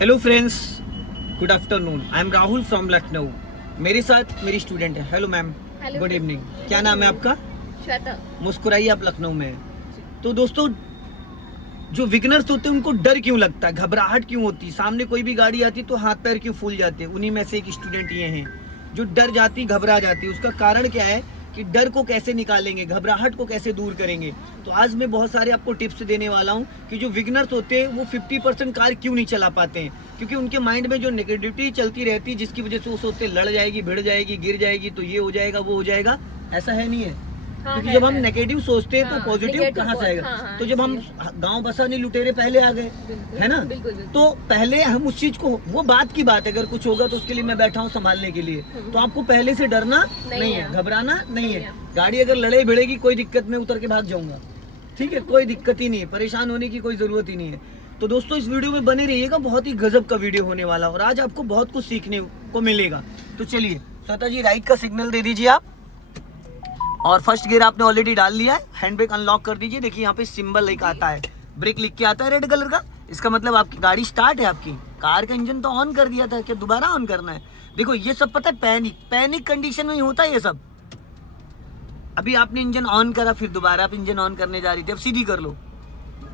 Hello friends, good afternoon. I am Rahul from Lucknow. मेरे साथ मेरी स्टूडेंट है। Hello ma'am, good evening. क्या नाम है आपका? श्वेता। मुस्कुराइए, आप लखनऊ में हैं। तो दोस्तों, जो विगनर्स होते हैं उनको डर क्यों लगता है, घबराहट क्यों होती है, सामने कोई भी गाड़ी आती तो हाथ पैर क्यों फूल जाते हैं? उन्हीं में से एक स्टूडेंट ये हैं जो डर जाती, घबरा जाती। उसका कारण क्या है कि डर को कैसे निकालेंगे, घबराहट को कैसे दूर करेंगे। तो आज मैं बहुत सारे आपको टिप्स देने वाला हूँ कि जो विगनर्स होते हैं वो 50% कार क्यों नहीं चला पाते हैं, क्योंकि उनके माइंड में जो नेगेटिविटी चलती रहती है, जिसकी वजह से वो सोचते लड़ जाएगी, भिड़ जाएगी, गिर जाएगी, तो ये हो जाएगा, वो हो जाएगा। ऐसा है नहीं है? क्योंकि जब हम नेगेटिव सोचते हैं तो पॉजिटिव कहाँ से आएगा? तो जब हम गांव बसा नहीं लुटेरे पहले आ गए, है ना? तो पहले हम उस चीज को, वो बात की बात है, अगर कुछ होगा तो उसके लिए मैं बैठा हूँ संभालने के लिए। तो आपको पहले से डरना नहीं है, घबराना नहीं है। गाड़ी अगर लड़ाई भिड़ेगी, कोई दिक्कत, मैं उतर के भाग जाऊंगा, ठीक है? कोई दिक्कत ही नहीं है, परेशान होने की कोई जरूरत ही नहीं है। तो दोस्तों, इस वीडियो में बने रहिएगा, बहुत ही गजब का वीडियो होने वाला और आज आपको बहुत कुछ सीखने को मिलेगा। तो चलिए श्वेता जी, राइट का सिग्नल दे दीजिए आप, और फर्स्ट गियर आपने ऑलरेडी डाल लिया है। हैंड ब्रेक अनलॉक कर दीजिए। देखिए यहाँ पे सिंबल एक आता है, ब्रेक लिख के आता है रेड कलर का। इसका मतलब आपकी गाड़ी स्टार्ट है। आपकी कार का इंजन तो ऑन कर दिया था, क्या दोबारा ऑन करना है? देखो ये सब पता है, पैनिक कंडीशन में ही होता है ये सब। अभी आपने इंजन ऑन करा, फिर दोबारा आप इंजन ऑन करने जा रही थी, अब सीधी कर लो,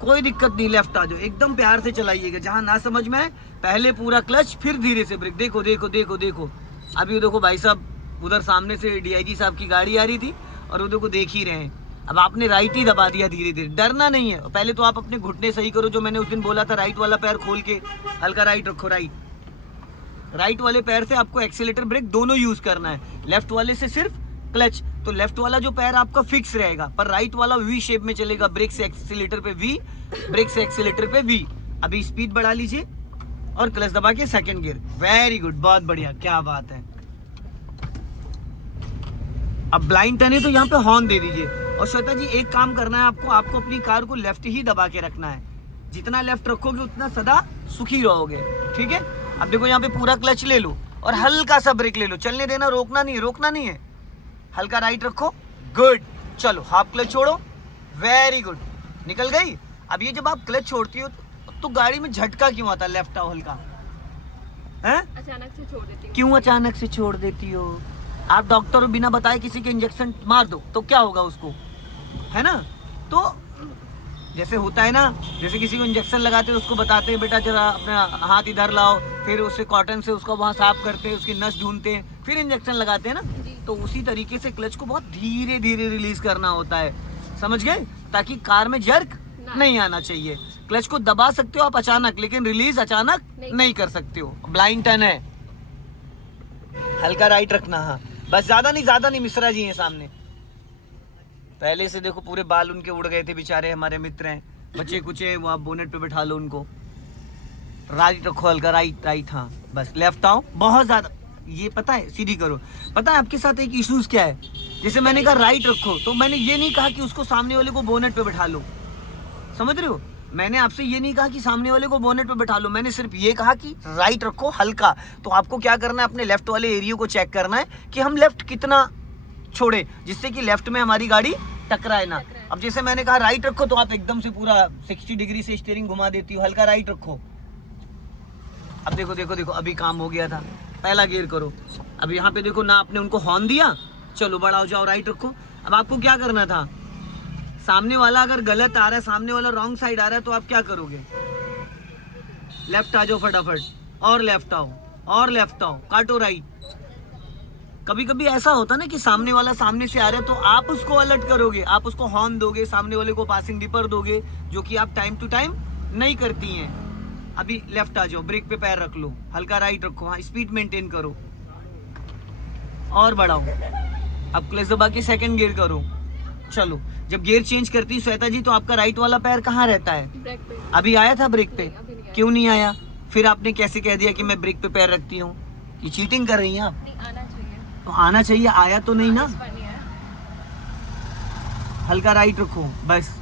कोई दिक्कत नहीं, लेफ्ट आ जाओ, एकदम प्यार से चलाइएगा। जहां ना समझ में आए पहले पूरा क्लच, फिर धीरे से ब्रेक। देखो देखो देखो देखो, अभी देखो भाई साहब, उधर सामने से डीआईजी साहब की गाड़ी आ रही थी और वो देखो देख ही रहे हैं। अब आपने राइट ही दबा दिया धीरे धीरे, डरना नहीं है। पहले तो आप अपने घुटने सही करो, जो मैंने उस दिन बोला था, राइट वाला पैर खोल के हल्का राइट रखो। राइट वाले पैर से आपको एक्सीलेटर ब्रेक दोनों यूज करना है, लेफ्ट वाले से सिर्फ क्लच। तो लेफ्ट वाला जो पैर आपका फिक्स रहेगा, पर राइट वाला वी शेप में चलेगा। ब्रेक से एक्सीलेटर पे वी, ब्रेक से एक्सीलेटर पे वी। अभी स्पीड बढ़ा लीजिए और क्लच दबा के सेकंड गियर। वेरी गुड, बहुत बढ़िया, क्या बात है। अब ब्लाइंड टर्न है तो यहाँ पे हॉर्न दे दीजिए। और श्वेता जी, एक काम करना है आपको अपनी कार को लेफ्ट ही दबा के रखना है। जितना लेफ्ट रखोगे उतना सदा सुखी रहोगे, ठीक है? अब देखो यहाँ पे पूरा क्लच ले लो और हल्का सा ब्रेक ले लो, चलने देना, रोकना नहीं है। हल्का राइट रखो, गुड। चलो हाफ क्लच छोड़ो, वेरी गुड, निकल गई। अब ये जब आप क्लच छोड़ती हो तो गाड़ी में झटका क्यों आता है? लेफ्ट आओ हल्का, है? अचानक से छोड़ देती हो। क्यों अचानक से छोड़ देती हो? आप डॉक्टर बिना बताए किसी के इंजेक्शन मार दो तो क्या होगा उसको, है ना? तो जैसे होता है ना, जैसे किसी को इंजेक्शन लगाते हैं, उसको बताते हैं बेटा जरा अपना हाथ इधर लाओ, फिर उससे कॉटन से उसको वहाँ साफ करते हैं, उसकी नस ढूंढते हैं, फिर इंजेक्शन लगाते हैं ना। तो उसी तरीके से क्लच को बहुत धीरे धीरे रिलीज करना होता है, समझ गए? ताकि कार में जर्क नहीं आना चाहिए। क्लच को दबा सकते हो आप अचानक, लेकिन रिलीज अचानक नहीं कर सकते हो। ब्लाइंड टर्न है, हल्का राइट रखना, हाँ बस, ज्यादा नहीं। मिश्रा जी हैं सामने, पहले से देखो पूरे बाल उनके उड़ गए थे, बेचारे हमारे मित्र हैं, बच्चे कुचे, वो आप बोनेट पे बिठा लो उनको। राइट रखो हल्का, राइट, हाँ बस। लेफ्ट आओ, बहुत ज्यादा, ये पता है, सीधी करो। पता है आपके साथ एक इश्यूज क्या है? जैसे मैंने कहा राइट रखो, तो मैंने ये नहीं कहा कि उसको सामने वाले को बोनेट पे बिठा लो, समझ रहे हो? मैंने आपसे ये नहीं कहा कि सामने वाले को बोनेट पे बिठा लो, मैंने सिर्फ ये कहा कि राइट रखो हल्का। तो आपको क्या करना है, अपने लेफ्ट वाले एरिया को चेक करना है कि हम लेफ्ट कितना छोड़े, जिससे कि लेफ्ट में हमारी गाड़ी टकराए ना। अब जैसे मैंने कहा राइट रखो, तो आप एकदम से पूरा 60 डिग्री से स्टीयरिंग घुमा देती हो। हल्का राइट रखो। अब देखो देखो देखो, अभी काम हो गया था। पहला गियर करो। अब यहाँ पे देखो ना, आपने उनको हॉर्न दिया, चलो बड़ा हो जाओ, राइट रखो। अब आपको क्या करना था, सामने वाला अगर गलत आ रहा है, सामने वाला रॉन्ग साइड आ रहा है, तो आप क्या करोगे? लेफ्ट आ जाओ फटाफट, और लेफ्ट आओ, और लेफ्ट आओ, काटो राइट। कभी कभी ऐसा होता ना कि सामने वाला सामने से आ रहा है, तो आप उसको अलर्ट करोगे, आप उसको हॉर्न दोगे, सामने वाले को पासिंग डिपर दोगे, जो कि आप टाइम टू टाइम नहीं करती हैं। अभी लेफ्ट आ जाओ, ब्रेक पे पैर रख लो, हल्का राइट रखो, हाँ स्पीड मेंटेन करो और बढ़ाओ। अब क्लच दबा के सेकंड गियर करो। चलो, जब गियर चेंज करती है श्वेता जी, तो आपका राइट वाला पैर कहाँ रहता है? ब्रेक पे। अभी आया था ब्रेक पे? क्यों नहीं आया? फिर आपने कैसे कह दिया कि मैं ब्रेक पे पैर रखती हूँ? ये चीटिंग कर रही हैं आप। नहीं, आना चाहिए। तो आना चाहिए, आया तो नहीं ना। हल्का राइट रखो बस।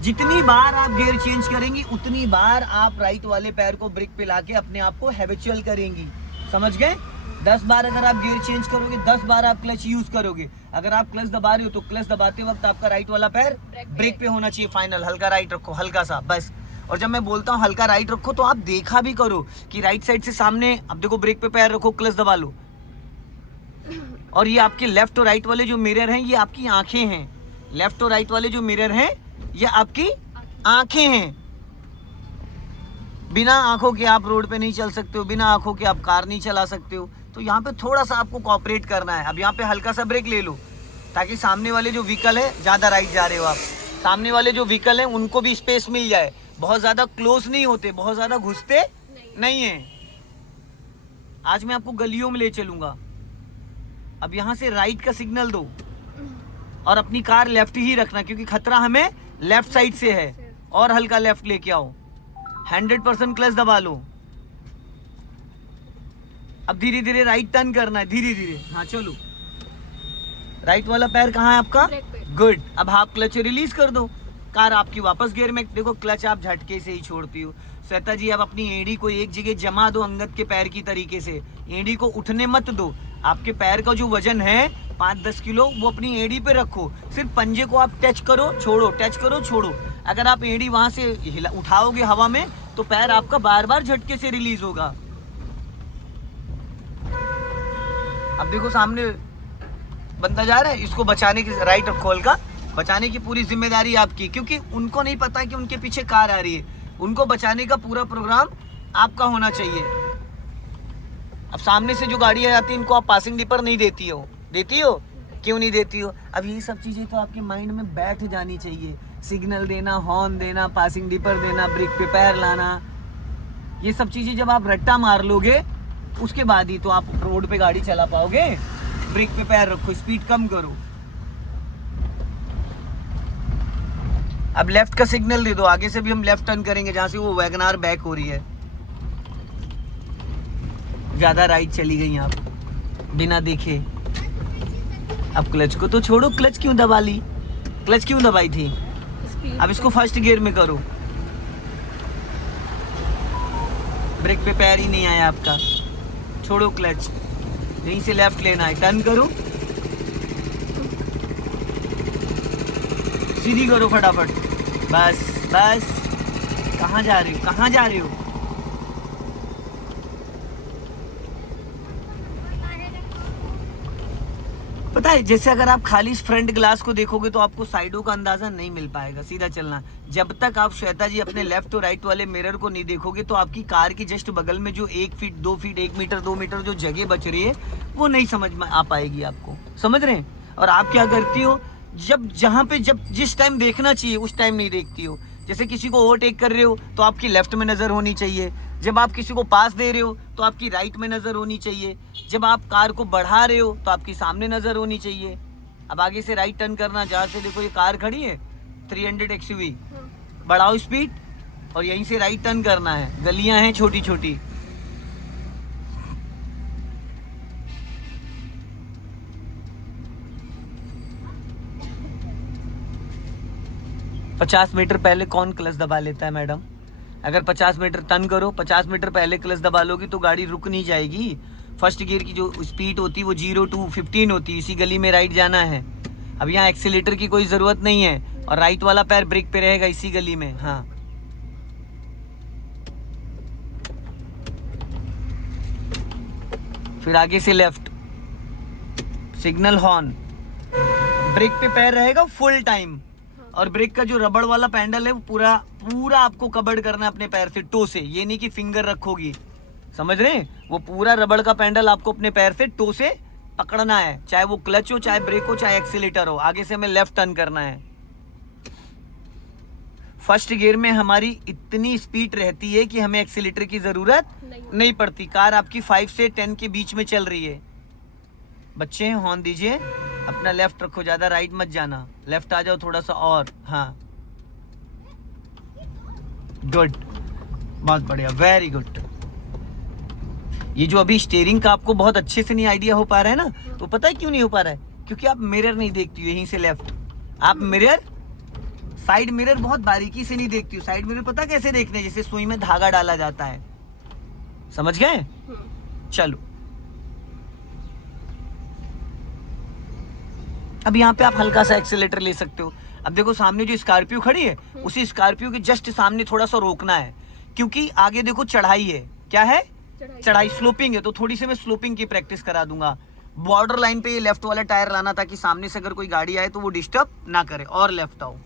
जितनी बार आप गियर चेंज करेंगी, उतनी बार आप राइट वाले पैर को ब्रेक पे लाके अपने आप को हैबिचुअल करेंगी, समझ गए? 10 बार अगर आप गियर चेंज करोगे, 10 बार आप क्लच यूज करोगे। अगर आप क्लच दबा रहे हो तो क्लच दबाते वक्त आपका राइट वाला पैर ब्रेक पे होना चाहिए। फाइनल, हल्का राइट रखो, हल्का सा बस। और जब मैं बोलता हूँ हल्का राइट रखो तो आप देखा भी करो कि राइट साइड से सामने, अब देखो ब्रेक पे पैर रखो, क्लच दबा लो। और ये आपके लेफ्ट और राइट वाले जो मिरर हैं ये आपकी आंखें हैं। लेफ्ट और राइट वाले जो मिरर हैं ये आपकी आंखें हैं। बिना आंखों के आप रोड पे नहीं चल सकते हो, बिना आंखों के आप कार नहीं चला सकते हो। तो यहाँ पे थोड़ा सा आपको कोऑपरेट करना है। अब यहाँ पे हल्का सा ब्रेक ले लो ताकि सामने वाले जो व्हीकल है, ज़्यादा राइट जा रहे हो आप, सामने वाले जो व्हीकल हैं उनको भी स्पेस मिल जाए। बहुत ज़्यादा क्लोज नहीं होते, बहुत ज़्यादा घुसते नहीं है। आज मैं आपको गलियों में ले चलूँगा। अब यहाँ से राइट का सिग्नल दो और अपनी कार लेफ्ट ही रखना क्योंकि खतरा हमें लेफ्ट साइड से है। और हल्का लेफ्ट लेके आओ, 100% क्लच दबा लो। अब धीरे धीरे राइट टर्न करना है, धीरे धीरे। हाँ चलो, राइट वाला पैर कहाँ है आपका? गुड। अब हाफ क्लच रिलीज कर दो, कार आपकी वापस गियर में। देखो क्लच आप झटके से ही छोड़ती हो। श्वेता जी अब अपनी एड़ी को एक जगह जमा दो अंगद के पैर की तरीके से। एड़ी को उठने मत दो। आपके पैर का जो वजन है 5-10 किलो वो अपनी एड़ी पे रखो। सिर्फ पंजे को आप टच करो छोड़ो, टच करो छोड़ो। अगर आप एड़ी वहां से उठाओगे हवा में तो पैर आपका बार बार झटके से रिलीज होगा। अब देखो सामने बंदा जा रहा है, इसको बचाने की, राइट रखो हल्का, बचाने की पूरी जिम्मेदारी आपकी क्योंकि उनको नहीं पता है कि उनके पीछे कार आ रही है। उनको बचाने का पूरा प्रोग्राम आपका होना चाहिए। अब सामने से जो गाड़ियाँ आती हैं इनको आप पासिंग डिपर नहीं देती हो। देती हो? क्यों नहीं देती हो? अब ये सब चीज़ें तो आपके माइंड में बैठ जानी चाहिए। सिग्नल देना, हॉर्न देना, पासिंग डिपर देना, ब्रेक पे पैर लाना, ये सब चीज़ें जब आप रट्टा मार लोगे उसके बाद ही तो आप रोड पे गाड़ी चला पाओगे। ब्रेक पे पैर रखो, स्पीड कम करो। अब लेफ्ट का सिग्नल दे दो। आगे से भी हम लेफ्ट टर्न करेंगे जहां से वो वैगनार बैक हो रही है। ज्यादा राइट चली गई आप बिना देखे। अब क्लच को तो छोड़ो, क्लच क्यों दबा ली? क्लच क्यों दबाई थी? अब इसको फर्स्ट गियर में करो। ब्रेक पे पैर ही नहीं आया आपका, छोड़ो क्लच, यहीं से लेफ्ट लेना है। टर्न करो, सीधी करो फटाफट। बस बस, कहाँ जा रहे हो, कहाँ जा रहे हो? पता है जैसे अगर आप खाली फ्रंट ग्लास को देखोगे तो आपको साइडों का अंदाजा नहीं मिल पाएगा। सीधा चलना। जब तक आप श्वेता जी अपने लेफ्ट और राइट वाले मिरर को नहीं देखोगे तो आपकी कार की जस्ट बगल में जो 1 फीट 2 फीट 1 मीटर 2 मीटर जो जगह बच रही है वो नहीं समझ में आ पाएगी आपको। समझ रहे हैं? और आप क्या करती हो, जब जहाँ पे जब जिस टाइम देखना चाहिए उस टाइम नहीं देखती हो। जैसे किसी को ओवरटेक कर रहे हो तो आपकी लेफ्ट में नज़र होनी चाहिए। जब आप किसी को पास दे रहे हो तो आपकी राइट में नज़र होनी चाहिए। जब आप कार को बढ़ा रहे हो तो आपकी सामने नज़र होनी चाहिए। अब आगे से राइट टर्न करना, जहाँ से देखो ये कार खड़ी है 300 XUV, बढ़ाओ स्पीड और यहीं से राइट टर्न करना है। गलियां हैं छोटी छोटी। पचास मीटर पहले कौन क्लच दबा लेता है मैडम? अगर 50 मीटर टर्न करो, 50 मीटर पहले क्लच दबा लोगी तो गाड़ी रुक नहीं जाएगी। फर्स्ट गियर की जो स्पीड होती है वो 0 to 15 होती है। इसी गली में राइट जाना है। अब यहाँ एक्सीलेटर की कोई ज़रूरत नहीं है और राइट वाला पैर ब्रेक पे रहेगा इसी गली में। हाँ, फिर आगे से लेफ्ट, सिग्नल हॉर्न, ब्रेक पे पैर रहेगा फुल टाइम। और ब्रेक का जो रबड़ वाला पैडल है वो पूरा पूरा आपको कवर करना है अपने पैर से, टो से। ये नहीं कि फिंगर रखोगी, समझ रहे हैं? वो पूरा रबड़ का पैडल आपको अपने पैर से टो से पकड़ना है, चाहे वो क्लच हो, चाहे ब्रेक हो, चाहे एक्सीलेटर हो। आगे से हमें लेफ्ट टर्न करना है। फर्स्ट गियर में हमारी इतनी स्पीड रहती है कि हमें एक्सीलेटर की जरूरत नहीं पड़ती। कार आपकी 5 से 10 के बीच में चल रही है। बच्चे हॉर्न दीजिए, अपना लेफ्ट रखो, ज्यादा राइट मत जाना। लेफ्ट आ जाओ थोड़ा सा और। हाँ, गुड, बहुत बढ़िया, वेरी गुड। ये जो अभी स्टीयरिंग का आपको बहुत अच्छे से नहीं आइडिया हो पा रहा है ना, तो पता है क्यों नहीं हो पा रहा है? क्योंकि आप मिरर नहीं देखती हो। यहीं से लेफ्ट आप मिरर, साइड मिरर बहुत बारीकी से नहीं देखती हो। साइड मिरर पता कैसे देखने, जैसे सुई में धागा डाला जाता है। समझ गए? चलो, अब यहाँ पे आप हल्का सा एक्सीलेटर ले सकते हो। अब देखो सामने जो स्कॉर्पियो खड़ी है, उसी स्कॉर्पियो के जस्ट सामने थोड़ा सा रोकना है, क्योंकि आगे देखो चढ़ाई है। क्या है? चढ़ाई, स्लोपिंग है। तो थोड़ी सी मैं स्लोपिंग की प्रैक्टिस करा दूंगा। बॉर्डर लाइन पे ये लेफ्ट वाला टायर लाना, ताकि सामने से अगर कोई गाड़ी आए तो वो डिस्टर्ब ना करे। और लेफ्ट आओ,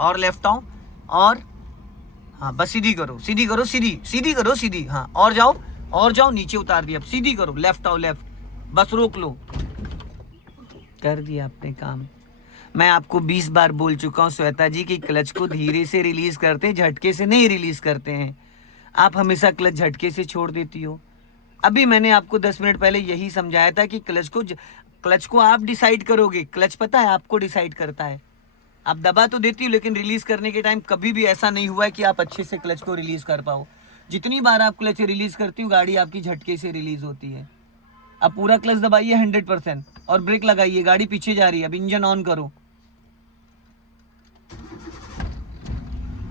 और लेफ्ट आओ, और हाँ बस सीधी करो, सीधी करो, सीधी सीधी करो, सीधी। हाँ और जाओ, और जाओ, नीचे उतार दिया। अब सीधी करो, लेफ्ट आओ, लेफ्ट, बस रोक लो। कर दिया आपने काम। मैं आपको 20 बार बोल चुका हूँ श्वेता जी कि क्लच को धीरे से रिलीज करते हैं, झटके से नहीं रिलीज करते हैं। आप हमेशा क्लच झटके से छोड़ देती हो। अभी मैंने आपको 10 मिनट पहले यही समझाया था कि क्लच को आप डिसाइड करोगे। क्लच पता है आपको डिसाइड करता है। आप दबा तो देती हो, लेकिन रिलीज करने के टाइम कभी भी ऐसा नहीं हुआ है कि आप अच्छे से क्लच को रिलीज कर पाओ। जितनी बार आप क्लच रिलीज करती हो, गाड़ी आपकी झटके से रिलीज होती है। अब पूरा क्लच दबाइए 100% और ब्रेक लगाइए। गाड़ी पीछे जा रही है। अब इंजन ऑन करो।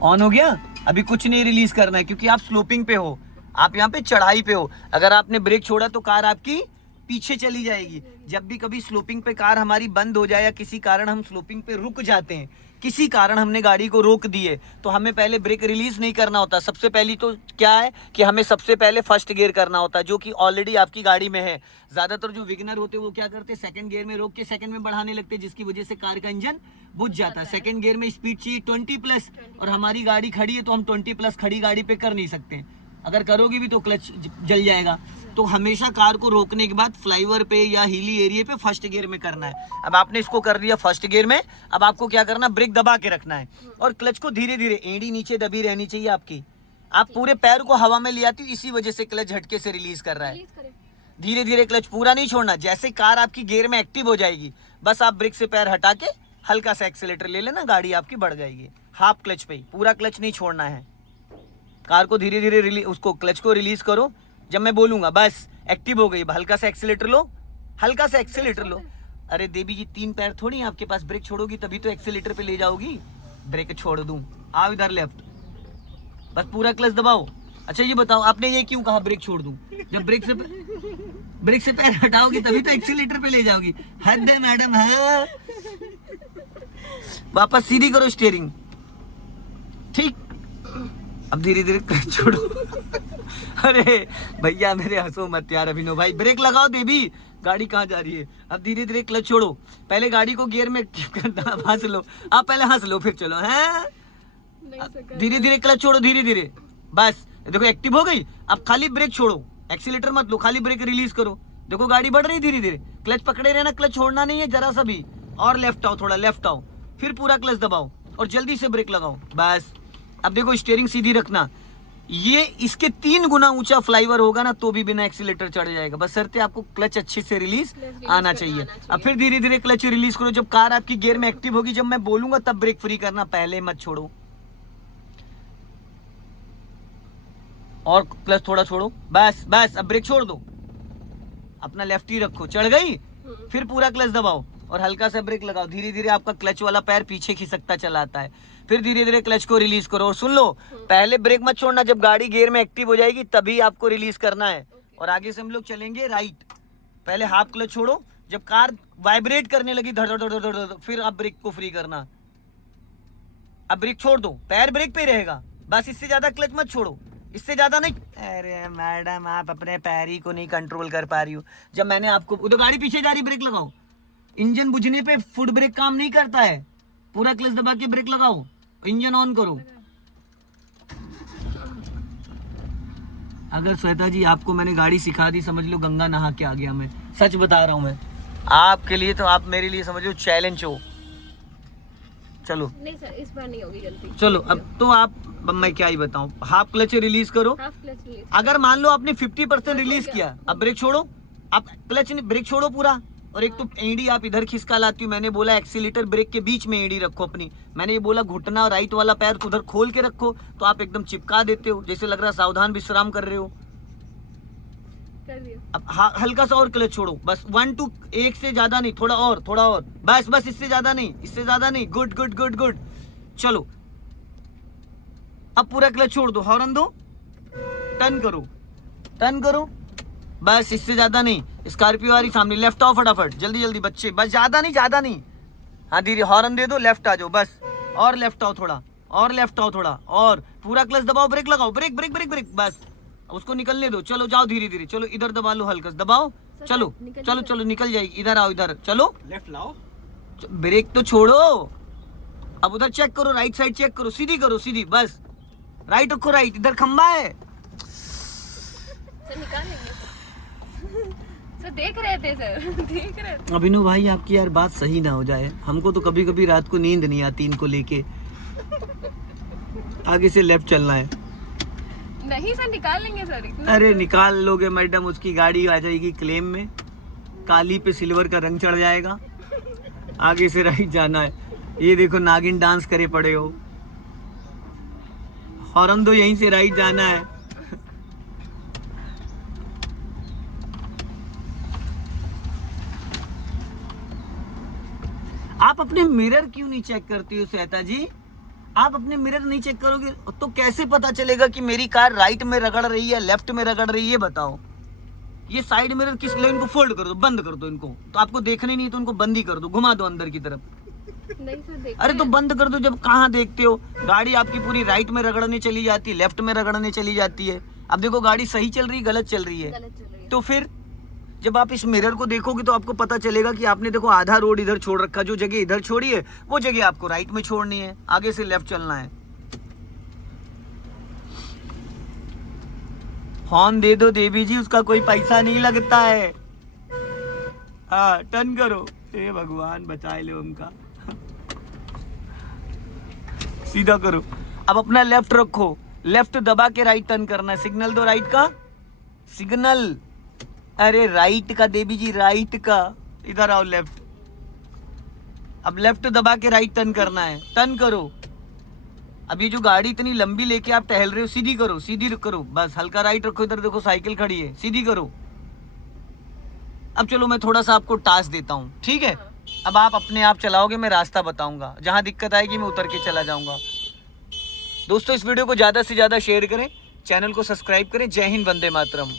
ऑन हो गया। अभी कुछ नहीं रिलीज करना है, क्योंकि आप स्लोपिंग पे हो, आप यहाँ पे चढ़ाई पे हो। अगर आपने ब्रेक छोड़ा तो कार आपकी पीछे चली जाएगी। जब भी कभी स्लोपिंग पे कार हमारी बंद हो जाए या किसी कारण हम स्लोपिंग पे रुक जाते हैं, किसी कारण हमने गाड़ी को रोक दिए, तो हमें पहले ब्रेक रिलीज नहीं करना होता। सबसे पहली तो क्या है कि हमें सबसे पहले फर्स्ट गियर करना होता है, जो कि ऑलरेडी आपकी गाड़ी में है। ज्यादातर जो विगनर होते हैं वो क्या करते हैं, सेकंड गियर में रोक के सेकंड में बढ़ाने लगते हैं, जिसकी वजह से कार का इंजन बुझ जाता है। सेकंड गियर में स्पीड चाहिए 20+, और हमारी गाड़ी खड़ी है तो हम 20+ खड़ी गाड़ी पे कर नहीं सकते। अगर करोगी भी तो क्लच जल जाएगा। तो हमेशा कार को रोकने के बाद फ्लाईओवर पे या हिली एरिया पे फर्स्ट गियर में करना है। अब आपने इसको कर दिया फर्स्ट गियर में। अब आपको क्या करना, ब्रेक दबा के रखना है और क्लच को धीरे धीरे, एड़ी नीचे दबी रहनी चाहिए आपकी। आप पूरे पैर को हवा में ले आती हो, इसी वजह से क्लच झटके से रिलीज कर रहा है। धीरे धीरे क्लच पूरा नहीं छोड़ना। जैसे कार आपकी गियर में एक्टिव हो जाएगी, बस आप ब्रेक से पैर हटा के हल्का सा एक्सीलेटर ले लेना, गाड़ी आपकी बढ़ जाएगी। हाफ क्लच पे ही, पूरा क्लच नहीं छोड़ना है। कार को धीरे धीरे उसको क्लच को रिलीज करो। जब मैं बोलूंगा बस एक्टिव हो गई, हल्का सा एक्सीलेटर लो, हल्का सा एक्सीलेटर लो। अरे देवी जी 3 पैर थोड़ी है आपके पास, ब्रेक छोड़ोगी तभी तो एक्सीलेटर पे ले जाओगी। ब्रेक छोड़ दूं, आओ इधर लेफ्ट, बस पूरा क्लच दबाओ। अच्छा ये बताओ, आपने ये क्यों कहा ब्रेक छोड़ दूं? जब ब्रेक से पैर हटाओगी तभी तो एक्सीलेटर पे ले जाओगी। हद है मैडम, है। वापस सीधी करो स्टीयरिंग, ठीक। अब धीरे धीरे क्लच छोड़ो। अरे भैया मेरे हंसो मत यार, अभिनव भाई ब्रेक लगाओ देवी, गाड़ी कहाँ जा रही है। अब धीरे धीरे क्लच छोड़ो। पहले गाड़ी को गियर में करना, हंस लो आप, पहले हंस लो फिर चलो। हैं धीरे धीरे क्लच छोड़ो, धीरे धीरे, बस देखो एक्टिव हो गई। अब खाली ब्रेक छोड़ो, एक्सीलेटर मत लो, खाली ब्रेक रिलीज करो। देखो गाड़ी बढ़ रही धीरे धीरे। क्लच पकड़े रहना, क्लच छोड़ना नहीं है जरा सा भी। और लेफ्ट आओ, थोड़ा लेफ्ट आओ, फिर पूरा क्लच दबाओ और जल्दी से ब्रेक लगाओ, बस। अब देखो स्टीयरिंग सीधी रखना। ये इसके 3 गुना ऊंचा फ्लाईओवर होगा ना तो भी बिना एक्सीलेटर चढ़ जाएगा। बस शर्त है आपको क्लच अच्छे से रिलीज आना चाहिए। अब फिर धीरे धीरे क्लच रिलीज करो। जब कार आपकी गियर में एक्टिव होगी, जब मैं बोलूंगा तब ब्रेक फ्री करना, पहले मत छोड़ो। और क्लच थोड़ा छोड़ो, बस बस। अब ब्रेक छोड़ दो, अपना लेफ्ट ही रखो। चढ़ गई, फिर पूरा क्लच दबाओ और हल्का सा ब्रेक लगाओ। धीरे धीरे आपका क्लच वाला पैर पीछे खिसकता चला आता है। फिर धीरे धीरे क्लच को रिलीज करो। और सुन लो, पहले ब्रेक मत छोड़ना, जब गाड़ी गियर में एक्टिव हो जाएगी तभी आपको रिलीज करना है। और आगे से हम लोग चलेंगे राइट। पहले हाफ क्लच छोड़ो, जब कार वाइब्रेट करने लगी धड़ धड़ धड़ धड़, फिर आप ब्रेक को फ्री करना। अब ब्रेक छोड़ दो, पैर ब्रेक पे रहेगा, बस। इससे ज्यादा क्लच मत छोड़ो, इससे ज्यादा नहीं। अरे मैडम आप अपने पैर ही को नहीं कंट्रोल कर पा रही हो। जब मैंने आपको, उधर गाड़ी पीछे जा रही, ब्रेक लगाओ। इंजन बुझने पे फुट ब्रेक काम नहीं करता है। पूरा क्लच दबा के ब्रेक लगाओ, इंजन ऑन करो। अगर श्वेता जी आपको मैंने गाड़ी सिखा दी, समझ लो गंगा नहा के आ गया मैं। सच बता रहा हूँ मैं आपके लिए, तो आप मेरे लिए समझ लो चैलेंज हो। चलो नहीं सर, इस बार नहीं होगी गलती। चलो अब तो आप, मैं क्या ही बताऊं। हाफ क्लच रिलीज करो। Half clutch release. अगर मान लो आपने 50% रिलीज किया, अब ब्रेक छोड़ो। अब क्लच ब्रेक छोड़ो पूरा। और एक तो एड़ी आप इधर खिसका लाती हो। मैंने बोला एक्सीलेटर ब्रेक के बीच में एड़ी रखो अपनी। मैंने ये बोला घुटना राइट वाला पैर उधर खोल के रखो, तो आप एकदम चिपका देते हो, जैसे लग रहा है सावधान विश्राम कर रहे हो। कर दिया। अब हल्का सा और क्लच छोड़ो, बस 1 2, एक से ज्यादा नहीं, थोड़ा और, बस बस, इससे ज्यादा नहीं, इससे ज्यादा नहीं। Good good good good. चलो अब पूरा क्लच छोड़ दो, हॉर्न दो, टर्न करो, बस। इससे ज्यादा नहीं। स्कॉर्पियो आ रही सामने, लेफ्ट आओ फटाफट, जल्दी जल्दी बच्चे, बस। ज्यादा नहीं, हाँ धीरे हॉर्न दे दो, लेफ्ट आ जाओ बस, और लेफ्ट आओ थोड़ा, और लेफ्ट आओ थोड़ा, और पूरा क्लच दबाओ, ब्रेक लगाओ, ब्रेक ब्रेक ब्रेक ब्रेक, बस उसको निकलने दो। चलो जाओ धीरे धीरे, चलो इधर दबा लो, हल्का दबाओ, चलो चलो चलो निकल जाएगी, इधर आओ, इधर चलो, लेफ्ट लाओ, ब्रेक तो छोड़ो, अब उधर चेक करो, राइट साइड चेक करो, सीधी करो, सीधी बस, राइट रखो, राइट, इधर खंबा है। सर निकाल लेंगे सर। सर देख रहे थे सर, देख रहे थे। अभिनव भाई आपकी यार बात सही ना हो जाए, हमको तो कभी कभी रात को नींद नहीं आती इनको लेके। आगे से लेफ्ट चलना है। नहीं सर निकाल लेंगे सर, इतना अरे निकाल लोगे मैडम, उसकी गाड़ी आ जाएगी क्लेम में, काली पे सिल्वर का रंग चढ़ जाएगा। आगे से राइट जाना है। ये देखो नागिन डांस करे पड़े हो, हॉर्न दो, यहीं से राइट जाना है। आप अपने मिरर क्यों नहीं चेक करती हो श्वेता जी? आप अपने मिरर नहीं चेक करोगे तो कैसे पता चलेगा कि मेरी कार राइट में रगड़ रही है लेफ्ट में रगड़ रही है? बताओ। ये साइड मिरर किस लिए, इनको फोल्ड कर दो, बंद कर दो इनको, तो आपको देखने नहीं है तो उनको बंद ही कर दो, घुमा दो अंदर की तरफ। नहीं सर देख अरे तो बंद कर दो, जब कहाँ देखते हो, गाड़ी आपकी पूरी राइट में रगड़ने चली जाती है, लेफ्ट में रगड़ने चली जाती है। अब देखो गाड़ी सही चल रही है, गलत चल रही है, गलत चल रही है। तो फिर जब आप इस मिरर को देखोगे तो आपको पता चलेगा कि आपने देखो आधा रोड इधर छोड़ रखा, जो जगह इधर छोड़ी है वो जगह आपको राइट में छोड़नी है, आगे से लेफ्ट चलना है। हॉर्न दे दो देवी जी, उसका कोई पैसा नहीं लगता है। हाँ टर्न करो, हे भगवान बचा लो उनका। सीधा करो, अब अपना लेफ्ट रखो, लेफ्ट दबा के राइट टर्न करना है। सिग्नल दो राइट का, सिग्नल, अरे राइट का देवी जी, राइट का, इधर आओ लेफ्ट। अब लेफ्ट दबा के राइट टर्न करना है, टर्न करो। अब ये जो गाड़ी इतनी लंबी लेके आप टहल रहे हो, सीधी करो, सीधी करो, बस हल्का राइट रखो, इधर देखो साइकिल खड़ी है, सीधी करो। अब चलो मैं थोड़ा सा आपको टास्क देता हूँ, ठीक है? अब आप अपने आप चलाओगे, मैं रास्ता बताऊंगा, जहां दिक्कत आएगी मैं उतर के चला जाऊंगा। दोस्तों इस वीडियो को ज्यादा से ज्यादा शेयर करें, चैनल को सब्सक्राइब करें। जय हिंद, वंदे मातरम।